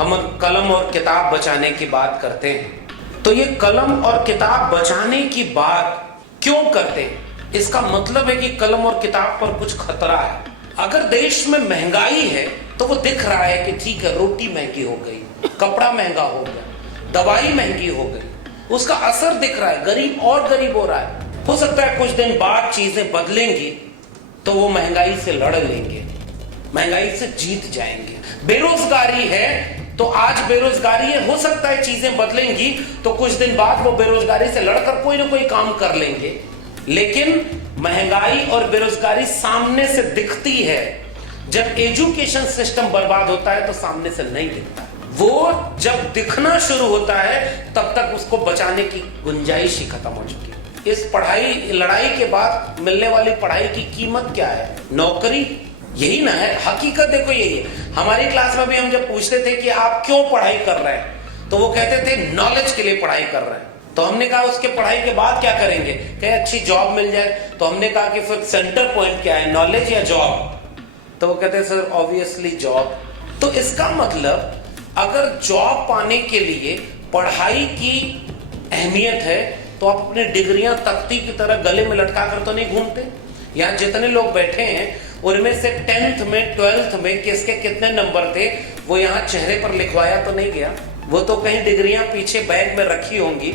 हम कलम और किताब बचाने की बात करते हैं, तो ये कलम और किताब बचाने की बात क्यों करते हैं? इसका मतलब है कि कलम और किताब पर कुछ खतरा है। अगर देश में महंगाई है तो वो दिख रहा है कि ठीक है, रोटी महंगी हो गई, कपड़ा महंगा हो गया, दवाई महंगी हो गई, उसका असर दिख रहा है, गरीब और गरीब हो रहा है। हो सकता है कुछ दिन बाद चीजें बदलेंगी तो वो महंगाई से लड़ लेंगे, महंगाई से जीत जाएंगे। बेरोजगारी है तो आज बेरोजगारी है, हो सकता है चीजें बदलेंगी तो कुछ दिन बाद वो बेरोजगारी से लड़कर कोई ना कोई काम कर लेंगे। लेकिन महंगाई और बेरोजगारी सामने से दिखती है, जब एजुकेशन सिस्टम बर्बाद होता है तो सामने से नहीं दिखता। वो जब दिखना शुरू होता है तब तक उसको बचाने की गुंजाइश ही खत्म हो चुकी है। इस पढ़ाई लड़ाई के बाद मिलने वाली पढ़ाई की कीमत क्या है? नौकरी, यही ना है हकीकत। देखो यही है, हमारी क्लास में भी हम जब पूछते थे कि आप क्यों पढ़ाई कर रहे हैं, तो वो कहते थे नॉलेज के लिए पढ़ाई कर रहे हैं। तो हमने कहा उसके पढ़ाई के बाद क्या करेंगे? कहे अच्छी जॉब मिल जाए। तो हमने कहा कि फिर सेंटर पॉइंट क्या है, नॉलेज या जॉब? तो वो कहते हैं सर ऑब्वियसली जॉब। तो इसका मतलब अगर जॉब पाने के लिए पढ़ाई की अहमियत है तो आप अपनी डिग्रियां तख्ती की तरह गले में लटका कर तो नहीं घूमते। यहाँ जितने लोग बैठे हैं उनमें से 10th में 12th में किसके कितने नंबर थे वो यहाँ चेहरे पर लिखवाया तो नहीं गया। वो तो कहीं डिग्रियां पीछे बैग में रखी होंगी।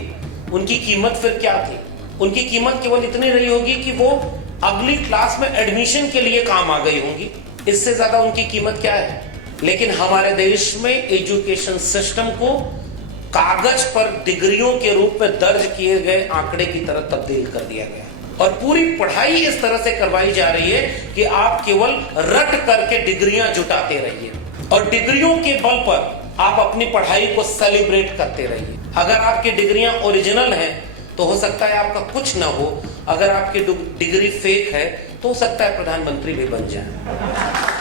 उनकी कीमत फिर क्या थी? उनकी कीमत केवल इतनी रही होगी कि वो अगली क्लास में एडमिशन के लिए काम आ गई होंगी। इससे ज्यादा उनकी कीमत क्या है? लेकिन हमारे देश में एजुकेशन सिस्टम को कागज पर डिग्रियों के रूप में दर्ज किए गए आंकड़े की तरह तब्दील कर दिया गया और पूरी पढ़ाई इस तरह से करवाई जा रही है कि आप केवल रट करके डिग्रियां जुटाते रहिए और डिग्रियों के बल पर आप अपनी पढ़ाई को सेलिब्रेट करते रहिए। अगर आपकी डिग्रियां ओरिजिनल हैं तो हो सकता है आपका कुछ ना हो, अगर आपकी डिग्री फेक है तो हो सकता है प्रधानमंत्री भी बन जाए।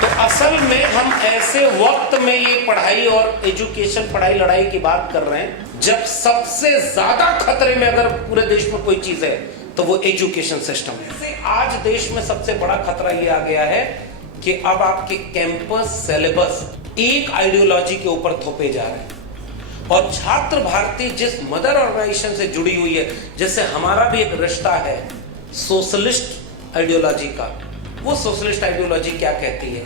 तो असल में हम ऐसे वक्त में ये पढ़ाई और एजुकेशन पढ़ाई लड़ाई की बात कर रहे हैं जब सबसे ज्यादा खतरे में अगर पूरे देश में कोई चीज है तो वो एजुकेशन सिस्टम है। आज देश में सबसे बड़ा खतरा ये आ गया है कि अब आपके कैंपस सिलेबस एक आइडियोलॉजी के ऊपर थोपे जा रहे हैं और छात्र भारती जिस मदर ऑर्गेनाइजेशन से जुड़ी हुई है, जिससे हमारा भी एक रिश्ता है सोशलिस्ट आइडियोलॉजी का, वो सोशलिस्ट आइडियोलॉजी क्या कहती है?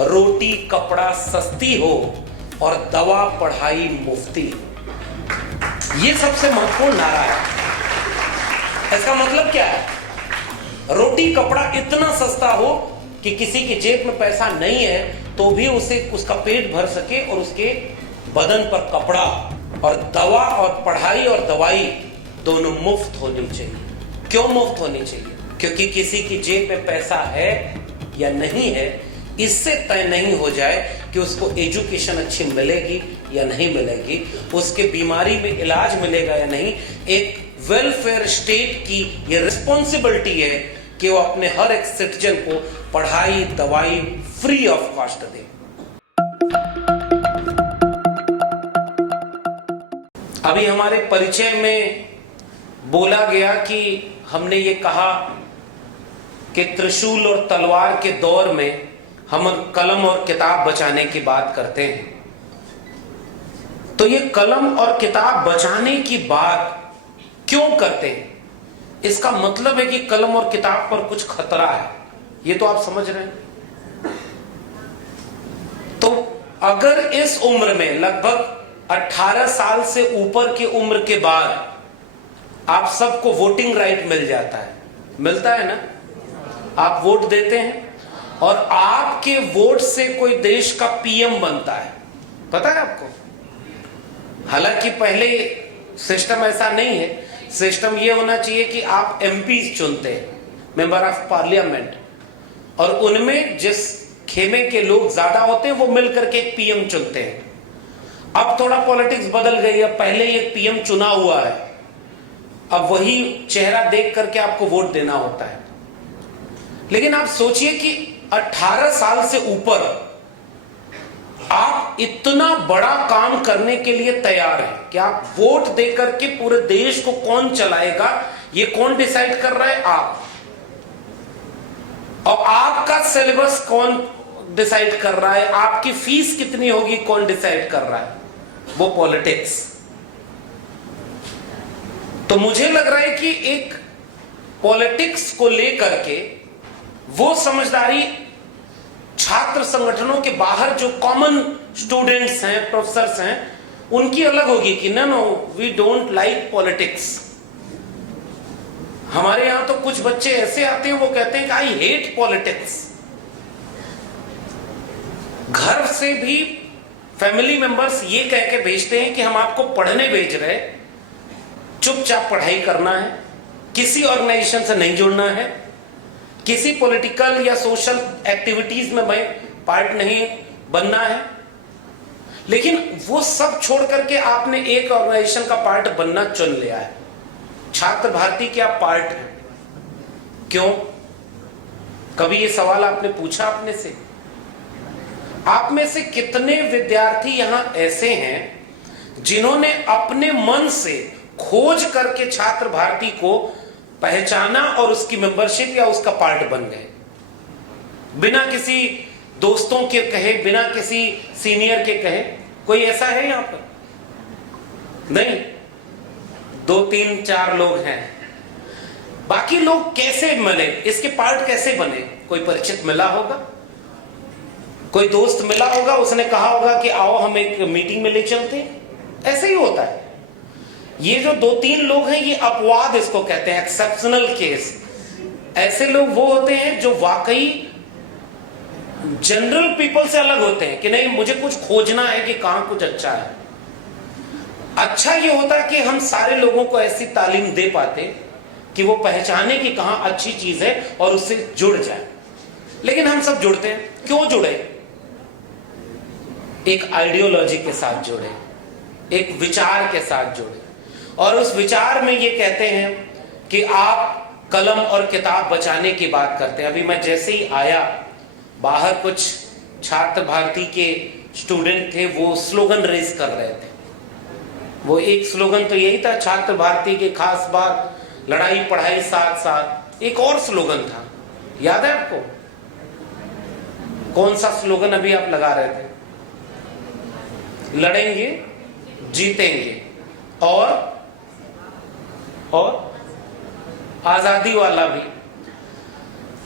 रोटी कपड़ा सस्ती हो और दवा पढ़ाई मुफ्ती। ये सबसे महत्वपूर्ण नारा है। इसका मतलब क्या है? रोटी कपड़ा इतना सस्ता हो कि किसी की जेब में पैसा नहीं है तो भी उसे उसका पेट भर सके और उसके बदन पर कपड़ा, और दवा और पढ़ाई और दवाई दोनों मुफ्त होनी चाहिए। क्यों मुफ्त होनी चाहिए? क्योंकि किसी की जेब में पैसा है या नहीं है इससे तय नहीं हो जाए कि उसको एजुकेशन अच्छी मिलेगी या नहीं मिलेगी, उसके बीमारी में इलाज मिलेगा या नहीं। एक वेलफेयर स्टेट की ये रिस्पॉन्सिबिलिटी है कि वो अपने हर एक सिटीजन को पढ़ाई दवाई फ्री ऑफ कॉस्ट दे। अभी हमारे परिचय में बोला गया कि हमने ये कहा कि त्रिशूल और तलवार के दौर में हम कलम और किताब बचाने की बात करते हैं। तो ये कलम और किताब बचाने की बात क्यों करते हैं? इसका मतलब है कि कलम और किताब पर कुछ खतरा है। ये तो आप समझ रहे हैं। तो अगर इस उम्र में लगभग 18 साल से ऊपर की उम्र के बाद आप सबको वोटिंग राइट मिल जाता है, मिलता है ना? आप वोट देते हैं और आपके वोट से कोई देश का पीएम बनता है, पता है आपको? हालांकि पहले सिस्टम ऐसा नहीं है। सिस्टम ये होना चाहिए कि आप एमपी चुनते हैं, मेंबर ऑफ पार्लियामेंट, और उनमें जिस खेमे के लोग ज्यादा होते हैं वो मिलकर के एक पीएम चुनते हैं। अब थोड़ा पॉलिटिक्स बदल गई है, पहले एक पीएम चुना हुआ है, अब वही चेहरा देख करके आपको वोट देना होता है। लेकिन आप सोचिए कि 18 साल से ऊपर आप इतना बड़ा काम करने के लिए तैयार हैं कि आप वोट देकर के पूरे देश को कौन चलाएगा ये कौन डिसाइड कर रहा है? आप। और आपका सिलेबस कौन डिसाइड कर रहा है, आपकी फीस कितनी होगी कौन डिसाइड कर रहा है, वो पॉलिटिक्स। तो मुझे लग रहा है कि एक पॉलिटिक्स को लेकर के वो समझदारी छात्र संगठनों के बाहर जो कॉमन स्टूडेंट्स हैं, प्रोफेसर्स हैं, उनकी अलग होगी कि no we don't like politics. हमारे यहां तो कुछ बच्चे ऐसे आते हैं वो कहते हैं कि आई हेट पॉलिटिक्स। घर से भी फैमिली मेंबर्स ये कह के भेजते हैं कि हम आपको पढ़ने भेज रहे, चुपचाप पढ़ाई करना है, किसी ऑर्गेनाइजेशन से नहीं जुड़ना है, किसी पॉलिटिकल या सोशल एक्टिविटीज में भाई पार्ट नहीं बनना है। लेकिन वो सब छोड़ करके आपने एक ऑर्गेनाइजेशन का पार्ट बनना चुन लिया है। छात्र भारती के आप पार्ट हैं, क्यों? कभी ये सवाल आपने पूछा अपने से? आप में से कितने विद्यार्थी यहां ऐसे हैं जिन्होंने अपने मन से खोज करके छात्र भारती को पहचाना और उसकी मेंबरशिप या उसका पार्ट बन गए, बिना किसी दोस्तों के कहे, बिना किसी सीनियर के कहे? कोई ऐसा है यहां पर? नहीं, 2-3-4 लोग हैं। बाकी लोग कैसे मिले, इसके पार्ट कैसे बने? कोई परिचित मिला होगा, कोई दोस्त मिला होगा, उसने कहा होगा कि आओ हम एक मीटिंग में ले चलते हैं। ऐसे ही होता है। ये जो 2-3 लोग हैं, ये अपवाद इसको कहते हैं, एक्सेप्शनल केस। ऐसे लोग वो होते हैं जो वाकई जनरल पीपल से अलग होते हैं कि नहीं मुझे कुछ खोजना है कि कहां कुछ अच्छा है। अच्छा ये होता है कि हम सारे लोगों को ऐसी तालीम दे पाते कि वो पहचाने कि कहां अच्छी चीज है और उससे जुड़ जाए। लेकिन हम सब जुड़ते हैं, क्यों जुड़े? एक आइडियोलॉजी के साथ जुड़े, एक विचार के साथ जुड़े, और उस विचार में ये कहते हैं कि आप कलम और किताब बचाने की बात करते हैं। अभी मैं जैसे ही आया, बाहर कुछ छात्र भारती के स्टूडेंट थे, वो स्लोगन रेज कर रहे थे। वो एक स्लोगन तो यही था, छात्र भारती की खास बात, लड़ाई पढ़ाई साथ साथ। एक और स्लोगन था, याद है आपको? कौन सा स्लोगन अभी आप लगा रहे थे? लड़ेंगे जीतेंगे और आजादी वाला भी।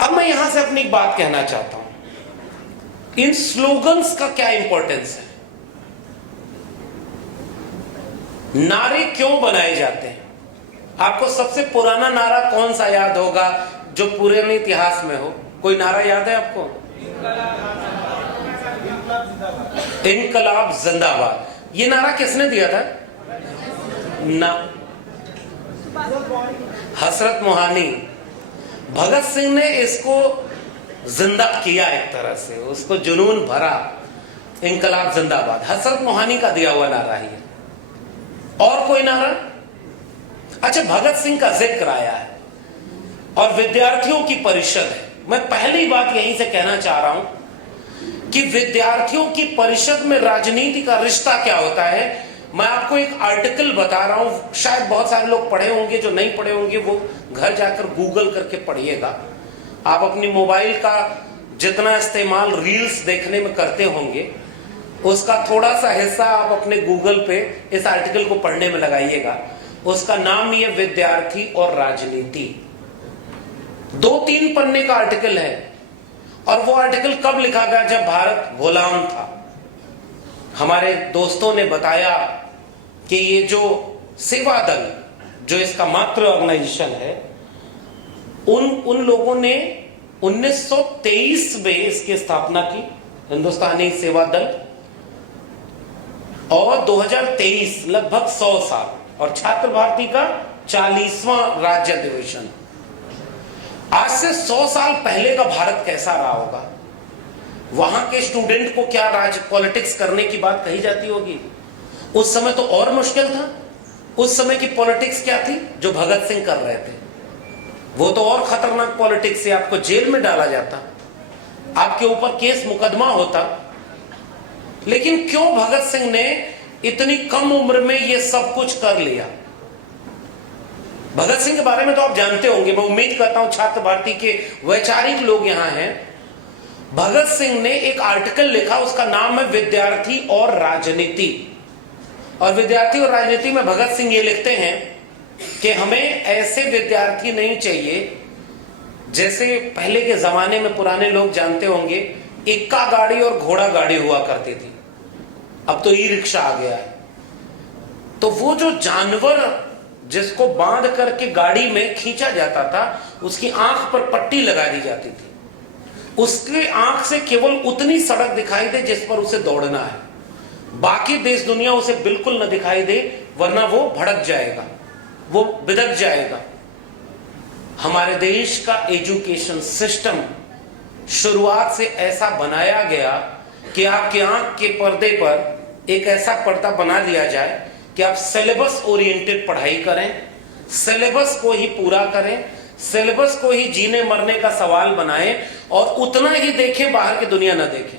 अब मैं यहां से अपनी एक बात कहना चाहता हूं, इन स्लोगन्स का क्या इंपॉर्टेंस है? नारे क्यों बनाए जाते हैं? आपको सबसे पुराना नारा कौन सा याद होगा जो पुराने इतिहास में हो? कोई नारा याद है आपको? इनकलाब जिंदाबाद। ये नारा किसने दिया था? ना, हसरत मोहानी। भगत सिंह ने इसको जिंदा किया, एक तरह से उसको जुनून भरा। इनकलाब जिंदाबाद हसरत मोहानी का दिया हुआ नारा ही है। और कोई नारा? अच्छा, भगत सिंह का जिक्र आया है और विद्यार्थियों की परिषद है। मैं पहली बात यहीं से कहना चाह रहा हूं कि विद्यार्थियों की परिषद में राजनीति का रिश्ता क्या होता है। मैं आपको एक आर्टिकल बता रहा हूं, शायद बहुत सारे लोग पढ़े होंगे, जो नहीं पढ़े होंगे वो घर जाकर गूगल करके पढ़िएगा। आप अपनी मोबाइल का जितना इस्तेमाल रील्स देखने में करते होंगे, उसका थोड़ा सा हिस्सा आप अपने गूगल पे इस आर्टिकल को पढ़ने में लगाइएगा। उसका नाम ये विद्यार्थी और राजनीति। 2-3 पन्ने का आर्टिकल है। और वो आर्टिकल कब लिखा गया? जब भारत गुलाम था। हमारे दोस्तों ने बताया कि ये जो सेवा दल, जो इसका मात्र ऑर्गेनाइजेशन है, उन लोगों ने 1923 में इसकी स्थापना की, हिंदुस्तानी सेवा दल, और 2023 लगभग 100 साल, और छात्र भारती का 40वां राज्य अधिवेशन। आज से 100 साल पहले का भारत कैसा रहा होगा? वहां के स्टूडेंट को क्या पॉलिटिक्स करने की बात कही जाती होगी? उस समय तो और मुश्किल था। उस समय की पॉलिटिक्स क्या थी जो भगत सिंह कर रहे थे? वो तो और खतरनाक पॉलिटिक्स से आपको जेल में डाला जाता, आपके ऊपर केस मुकदमा होता। लेकिन क्यों भगत सिंह ने इतनी कम उम्र में ये सब कुछ कर लिया? भगत सिंह के बारे में तो आप जानते होंगे। मैं उम्मीद करता हूं छात्र भारती के वैचारिक लोग यहां हैं, भगत सिंह ने एक आर्टिकल लिखा, उसका नाम है विद्यार्थी और राजनीति। और विद्यार्थी और राजनीति में भगत सिंह ये लिखते हैं कि हमें ऐसे विद्यार्थी नहीं चाहिए जैसे पहले के जमाने में पुराने लोग जानते होंगे, इक्का गाड़ी और घोड़ा गाड़ी हुआ करती थी, अब तो ई रिक्शा आ गया है। तो वो जो जानवर जिसको बांध करके गाड़ी में खींचा जाता था, उसकी आंख पर पट्टी लगा दी जाती थी, उसके आंख से केवल उतनी सड़क दिखाई दे जिस पर उसे दौड़ना है, बाकी देश दुनिया उसे बिल्कुल न दिखाई दे, वरना वो भड़क जाएगा, वो बिदक जाएगा। हमारे देश का एजुकेशन सिस्टम शुरुआत से ऐसा बनाया गया कि आपकी आंख के पर्दे पर एक ऐसा पर्दा बना दिया जाए कि आप सिलेबस ओरिएंटेड पढ़ाई करें, सिलेबस को ही पूरा करें, सिलेबस को ही जीने मरने का सवाल बनाएं और उतना ही देखें, बाहर की दुनिया ना देखें।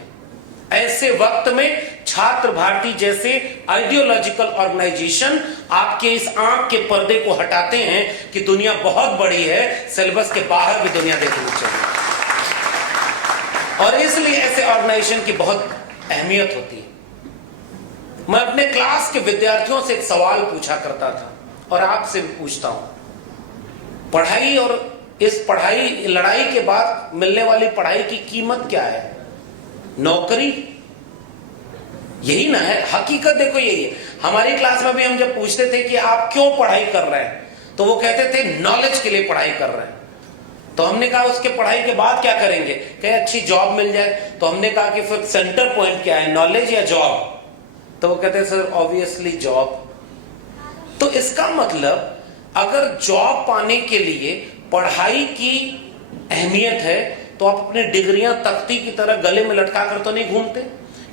ऐसे वक्त में छात्र भारती जैसे आइडियोलॉजिकल ऑर्गेनाइजेशन आपके इस आंख के पर्दे को हटाते हैं कि दुनिया बहुत बड़ी है, सिलेबस के बाहर भी दुनिया देखनी चाहिए। और इसलिए ऐसे ऑर्गेनाइजेशन की बहुत अहमियत होती है। मैं अपने क्लास के विद्यार्थियों से एक सवाल पूछा करता था और आपसे भी पूछता हूं, पढ़ाई और इस पढ़ाई लड़ाई के बाद मिलने वाली पढ़ाई की कीमत क्या है? नौकरी, यही ना है हकीकत। देखो यही है। हमारी क्लास में भी हम जब पूछते थे कि आप क्यों पढ़ाई कर रहे हैं, तो वो कहते थे नॉलेज के लिए पढ़ाई कर रहे हैं। तो हमने कहा उसके पढ़ाई के बाद क्या करेंगे? कहे अच्छी जॉब मिल जाए। तो हमने कहा कि फिर सेंटर पॉइंट क्या है, नॉलेज या जॉब? तो वो कहते सर ऑब्वियसली जॉब। तो इसका मतलब अगर जॉब पाने के लिए पढ़ाई की अहमियत है तो आप अपनी डिग्रियां तख्ती की तरह गले में लटका कर तो नहीं घूमते।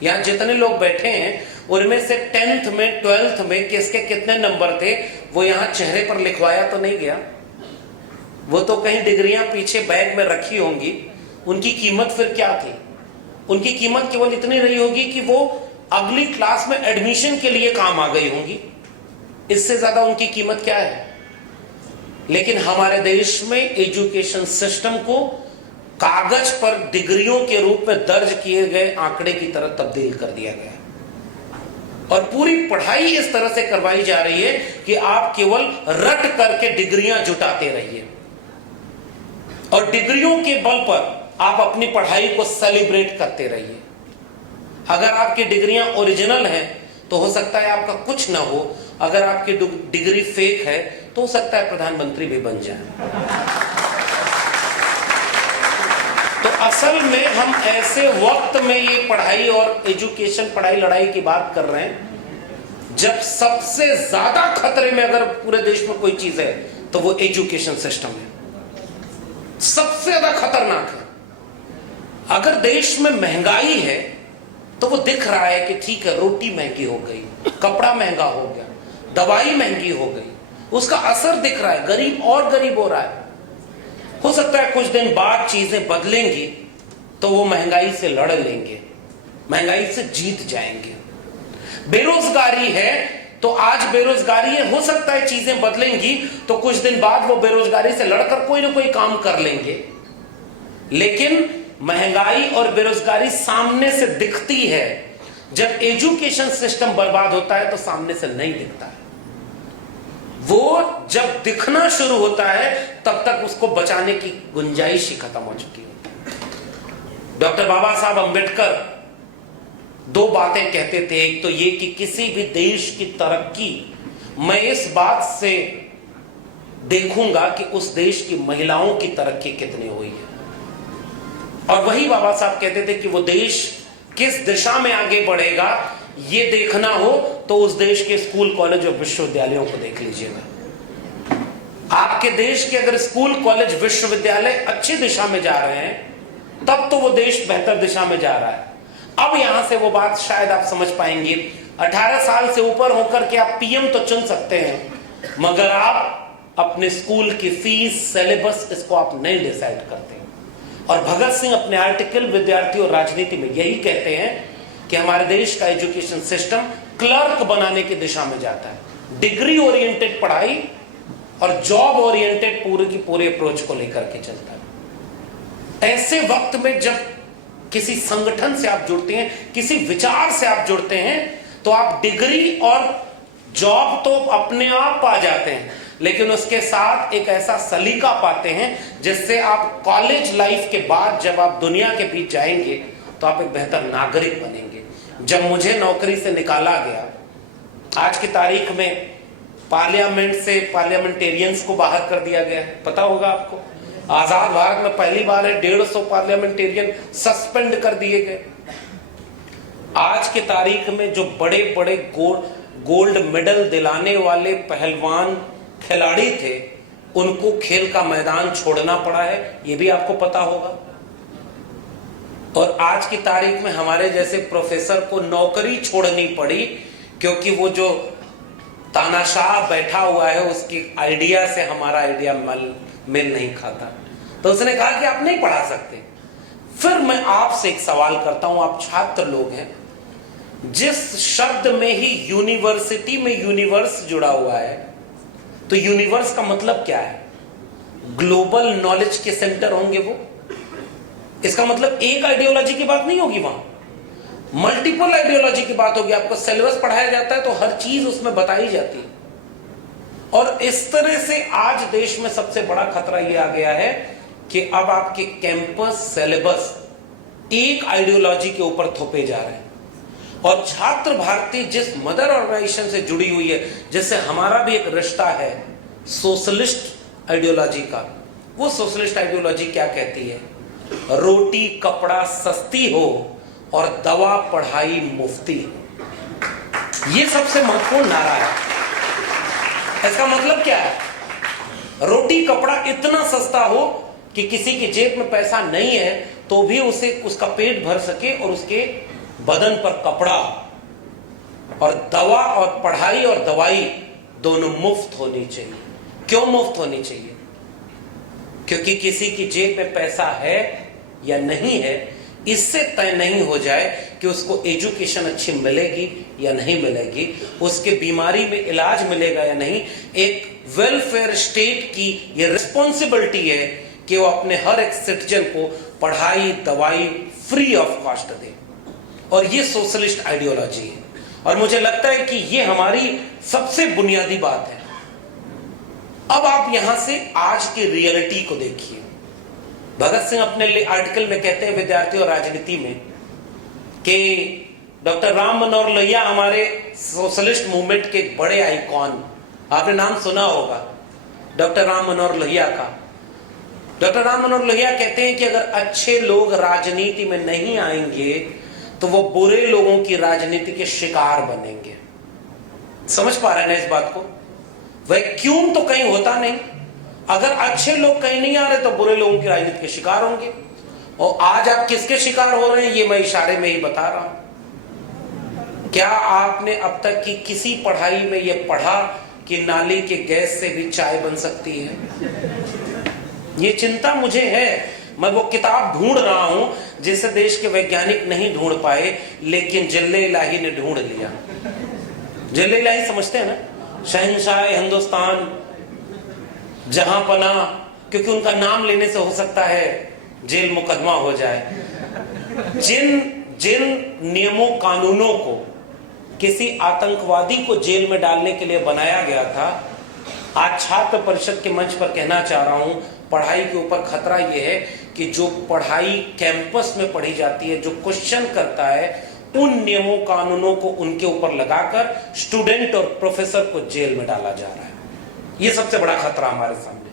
यहां जितने लोग बैठे हैं उनमें से 10th में 12th में किसके कितने नंबर थे वो यहां चेहरे पर लिखवाया तो नहीं गया। वो तो कहीं डिग्रियां पीछे बैग में रखी होंगी। उनकी कीमत फिर क्या थी? उनकी कीमत केवल इतनी रही होगी कि वो अगली क्लास में एडमिशन के लिए काम आ गई होंगी। इससे ज्यादा उनकी कीमत क्या है? लेकिन हमारे देश में एजुकेशन सिस्टम को कागज पर डिग्रियों के रूप में दर्ज किए गए आंकड़े की तरह तब्दील कर दिया गया और पूरी पढ़ाई इस तरह से करवाई जा रही है कि आप केवल रट करके डिग्रियां जुटाते रहिए और डिग्रियों के बल पर आप अपनी पढ़ाई को सेलिब्रेट करते रहिए। अगर आपकी डिग्रियां ओरिजिनल हैं तो हो सकता है आपका कुछ ना हो, अगर आपकी डिग्री फेक है तो हो सकता है प्रधानमंत्री भी बन जाए। तो असल में हम ऐसे वक्त में ये पढ़ाई और एजुकेशन पढ़ाई लड़ाई की बात कर रहे हैं जब सबसे ज्यादा खतरे में अगर पूरे देश में कोई चीज है तो वो एजुकेशन सिस्टम है, सबसे ज्यादा खतरनाक है। अगर देश में महंगाई है तो वो दिख रहा है कि ठीक है रोटी महंगी हो गई, कपड़ा महंगा हो गया, दवाई महंगी हो गई, उसका असर दिख रहा है, गरीब और गरीब हो रहा है। हो सकता है कुछ दिन बाद चीजें बदलेंगी तो वो महंगाई से लड़ लेंगे, महंगाई से जीत जाएंगे। बेरोजगारी है तो आज बेरोजगारी है, हो सकता है चीजें बदलेंगी तो कुछ दिन बाद वो बेरोजगारी से लड़कर कोई ना कोई काम कर लेंगे। लेकिन महंगाई और बेरोजगारी सामने से दिखती है, जब एजुकेशन सिस्टम बर्बाद होता है तो सामने से नहीं दिखता है। वो जब दिखना शुरू होता है तब तक उसको बचाने की गुंजाइश ही खत्म हो चुकी होती है। डॉक्टर बाबा साहब अंबेडकर दो बातें कहते थे, एक तो ये कि किसी भी देश की तरक्की मैं इस बात से देखूंगा कि उस देश की महिलाओं की तरक्की कितनी हुई है, और वही बाबा साहब कहते थे कि वो देश किस दिशा में आगे बढ़ेगा ये देखना हो तो उस देश के स्कूल कॉलेज और विश्वविद्यालयों को देख लीजिएगा। आपके देश के अगर स्कूल कॉलेज विश्वविद्यालय अच्छी दिशा में जा रहे हैं तब तो वो देश बेहतर दिशा में जा रहा है। अब यहां से वो बात शायद आप समझ पाएंगे, 18 साल से ऊपर होकर के आप पीएम तो चुन सकते हैं मगर आप अपने स्कूल की फीस सिलेबस इसको आप नहीं डिसाइड करते। और भगत सिंह अपने आर्टिकल विद्यार्थी और राजनीति में यही कहते हैं कि हमारे देश का एजुकेशन सिस्टम क्लर्क बनाने की दिशा में जाता है, डिग्री ओरिएंटेड पढ़ाई और जॉब ओरिएंटेड पूरे की पूरे अप्रोच को लेकर के चलता है। ऐसे वक्त में जब किसी संगठन से आप जुड़ते हैं, किसी विचार से आप जुड़ते हैं, तो आप डिग्री और जॉब तो अपने आप पा जाते हैं, लेकिन उसके साथ एक ऐसा सलीका पाते हैं जिससे आप कॉलेज लाइफ के बाद जब आप दुनिया के बीच जाएंगे तो आप एक बेहतर नागरिक बनेंगे। जब मुझे नौकरी से निकाला गया, आज की तारीख में पार्लियामेंट से पार्लियामेंटेरियंस को बाहर कर दिया गया है, पता होगा आपको। आजाद भारत में पहली बार है 150 पार्लियामेंटेरियन सस्पेंड कर दिए गए। आज की तारीख में जो बड़े बड़े गोल्ड मेडल दिलाने वाले पहलवान खिलाड़ी थे, उनको खेल का मैदान छोड़ना पड़ा है, यह भी आपको पता होगा। और आज की तारीख में हमारे जैसे प्रोफेसर को नौकरी छोड़नी पड़ी क्योंकि वो जो तानाशाह बैठा हुआ है उसकी आइडिया से हमारा आइडिया मेल नहीं खाता, तो उसने कहा कि आप नहीं पढ़ा सकते। फिर मैं आपसे एक सवाल करता हूं, आप छात्र लोग हैं, जिस शब्द में ही यूनिवर्सिटी में यूनिवर्स जुड़ा हुआ है, तो यूनिवर्स का मतलब क्या है? ग्लोबल नॉलेज के सेंटर होंगे वो। इसका मतलब एक आइडियोलॉजी की बात नहीं होगी, वहां मल्टीपल आइडियोलॉजी की बात होगी। आपको सिलेबस पढ़ाया जाता है तो हर चीज उसमें बताई जाती है। और इस तरह से आज देश में सबसे बड़ा खतरा यह आ गया है कि अब आपके कैंपस सिलेबस एक आइडियोलॉजी के ऊपर थोपे जा रहे हैं। और छात्र भारती जिस मदर ऑर्गेनाइजेशन से जुड़ी हुई है, जिससे हमारा भी एक रिश्ता है सोशलिस्ट आइडियोलॉजी का, वो सोशलिस्ट आइडियोलॉजी क्या कहती है? रोटी कपड़ा सस्ती हो और दवा पढ़ाई मुफ्ती। ये सबसे महत्वपूर्ण नारा है। इसका मतलब क्या है? रोटी कपड़ा इतना सस्ता हो कि किसी की जेब में पैसा नहीं है तो भी उसे उसका पेट भर सके और उसके बदन पर कपड़ा, और दवा और पढ़ाई और दवाई दोनों मुफ्त होनी चाहिए। क्यों मुफ्त होनी चाहिए? क्योंकि किसी की जेब में पैसा है या नहीं है, इससे तय नहीं हो जाए कि उसको एजुकेशन अच्छी मिलेगी या नहीं मिलेगी, उसके बीमारी में इलाज मिलेगा या नहीं। एक वेलफेयर स्टेट की यह रिस्पॉन्सिबिलिटी है कि वो अपने हर एक सिटीजन को पढ़ाई दवाई फ्री ऑफ कॉस्ट दे। और ये सोशलिस्ट आइडियोलॉजी है, और मुझे लगता है कि ये हमारी सबसे बुनियादी बात है। अब आप यहां से आज की रियलिटी को देखिए। भगत सिंह अपने आर्टिकल में कहते हैं विद्यार्थी और राजनीति में कि डॉक्टर राम मनोहर लोहिया हमारे सोशलिस्ट मूवमेंट के एक बड़े आइकॉन, आपने नाम सुना होगा डॉक्टर राम मनोहर लोहिया का। डॉक्टर राम मनोहर लोहिया कहते हैं कि अगर अच्छे लोग राजनीति में नहीं आएंगे तो वो बुरे लोगों की राजनीति के शिकार बनेंगे। समझ पा रहे हैं ना इस बात को? वैक्यूम तो कहीं होता नहीं। अगर अच्छे लोग कहीं नहीं आ रहे तो बुरे लोगों की राजनीति के शिकार होंगे। और आज आप किसके शिकार हो रहे हैं ये मैं इशारे में ही बता रहा हूं। क्या आपने अब तक की किसी पढ़ाई में यह पढ़ा कि नाली के गैस से भी चाय बन सकती है? ये चिंता मुझे है। मैं वो किताब ढूंढ रहा हूं जिसे देश के वैज्ञानिक नहीं ढूंढ पाए, लेकिन जिल्ले इलाही ने ढूंढ लिया। जिल्ले इलाही समझते हैं ना? शहंशाह हिंदुस्तान, जहां पना, क्योंकि उनका नाम लेने से हो सकता है जेल मुकदमा हो जाए। जिन नियमों कानूनों को किसी आतंकवादी को जेल में डालने के लिए बनाया गया था, आज छात्र परिषद के मंच पर कहना चाह रहा हूं, पढ़ाई के ऊपर खतरा यह है कि जो पढ़ाई कैंपस में पढ़ी जाती है, जो क्वेश्चन करता है, उन नियमों कानूनों को उनके ऊपर लगाकर स्टूडेंट और प्रोफेसर को जेल में डाला जा रहा है। यह सबसे बड़ा खतरा हमारे सामने।